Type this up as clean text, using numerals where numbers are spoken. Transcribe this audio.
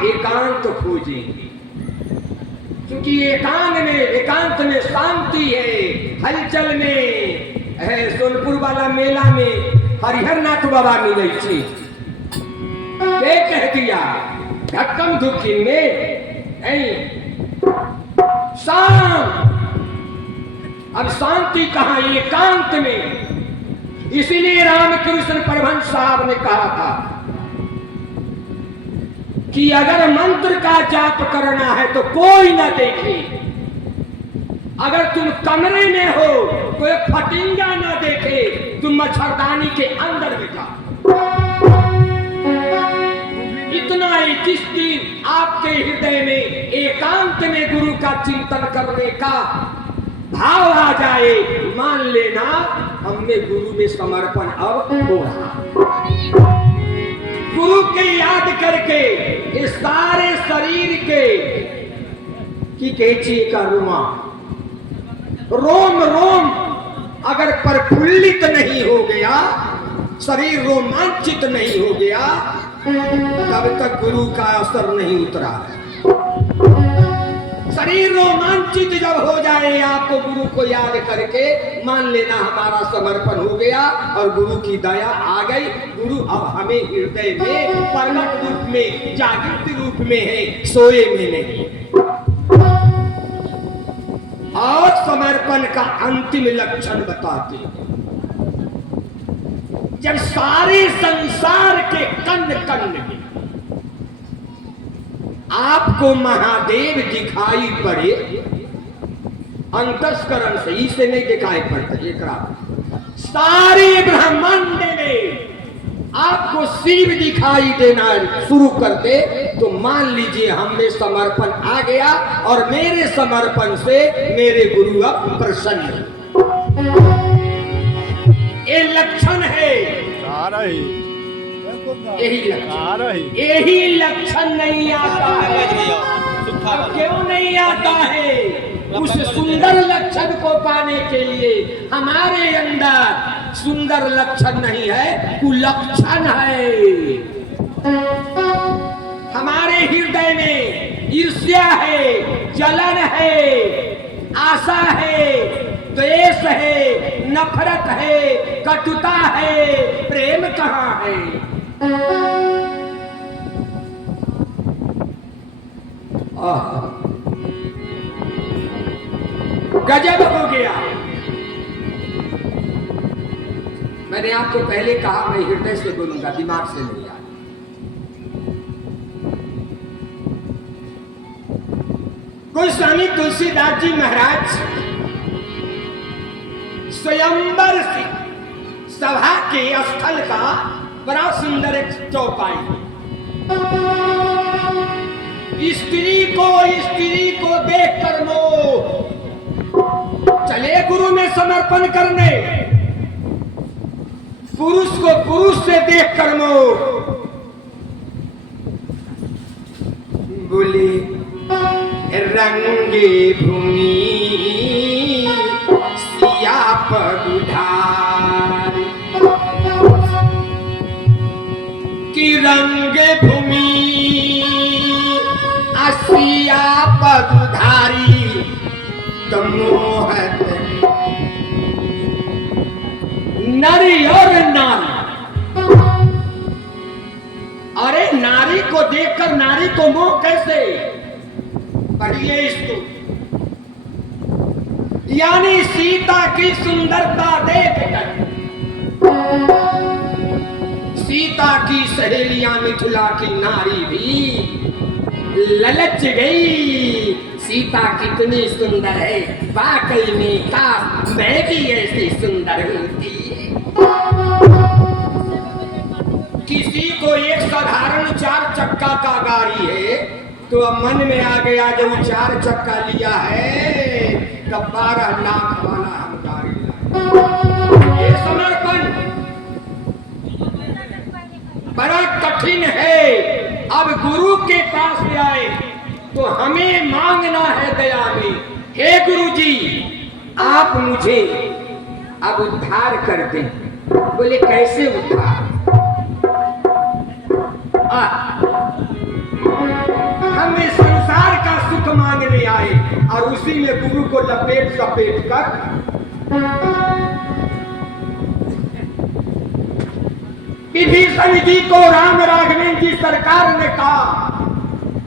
आप एकांत खोजेंगे, क्योंकि एकांत में शांति है। हलचल में है सोनपुर वाला मेला में हरिहर नाथ बाबा मिले थी, कह दिया धक्कम धुक्की में शांत। अब शांति कहाँ, एकांत में। इसीलिए रामकृष्ण परमहंस साहब ने कहा था कि अगर मंत्र का जाप करना है तो कोई ना देखे, अगर तुम कमरे में हो तो एक फटिंगा ना देखे, तुम मच्छरदानी के अंदर बैठा। इतना ही जिस दिन आपके हृदय में एकांत में गुरु का चिंतन करने का भाव आ जाए, मान लेना हमने गुरु में समर्पण अब हो रहा। गुरु के याद करके इस सारे शरीर के की कैची का रोम रोम अगर प्रफुल्लित नहीं हो गया, शरीर रोमांचित नहीं हो गया, तब तक गुरु का असर नहीं उतरा। शरीर रोमांचित जब हो जाए आपको गुरु को याद करके, मान लेना हमारा समर्पण हो गया और गुरु की दया आ गई। गुरु अब हमें हृदय में प्रकट रूप में, जागृत रूप में है, सोए में नहीं। और समर्पण का अंतिम लक्षण बताते हैं, जब सारे संसार के कण कण में आपको महादेव दिखाई पड़े, अंतस्करण से इसे नहीं दिखाई पड़ता, एक सारे ब्रह्मांड में आपको शिव दिखाई देना शुरू कर दे, तो मान लीजिए हमें समर्पण आ गया और मेरे समर्पण से मेरे गुरु अब प्रसन्न। ये लक्षण है, यही लक्षण नहीं आता है। क्यों नहीं आता है? उस सुंदर लक्षण को पाने के लिए हमारे अंदर सुंदर लक्षण नहीं है, कुलक्षण है। हमारे हृदय में ईर्ष्या है, जलन है, आशा है, द्वेष है, नफरत है, कटुता है, प्रेम कहाँ है? गजब हो गया। मैंने आपको पहले कहा, मैं हृदय से बोलूंगा, दिमाग से नहीं आया। कोई स्वामी तुलसीदास जी महाराज स्वयंवर सभा के स्थल का बड़ा सुंदर एक चौपाई, स्त्री को देखकर मोह, चले गुरु में समर्पण करने, पुरुष को पुरुष से देखकर मोह, बोले रंगे भूमि सिया पगुधार, कि रंगे भूमि असिया पगुधारी, तो मोहत नरी और नारी। अरे नारी को देखकर नारी को मोह कैसे? पढ़िए इसको। यानी सीता की सुंदरता देखकर सीता की सहेलियां मिथिला की नारी भी ललच गई। सीता कितनी सुंदर है, वाकई में काश मैं भी ऐसी सुंदर होती। किसी को एक साधारण 4 चक्का का गाड़ी है, तो अब मन में आ गया जब 4 चक्का लिया है तब 12 लाख वाला हम गाड़ी लाए। ये समर्पण बड़ा कठिन है। अब गुरु के पास आए तो हमें मांगना है दया में, हे गुरु जी आप मुझे अब उद्धार कर दें। बोले कैसे उद्धार? सुख मांगने आए और उसी में गुरु को लपेट सपेट कर विभीषण जी को राम राघवेंद्र जी सरकार ने कहा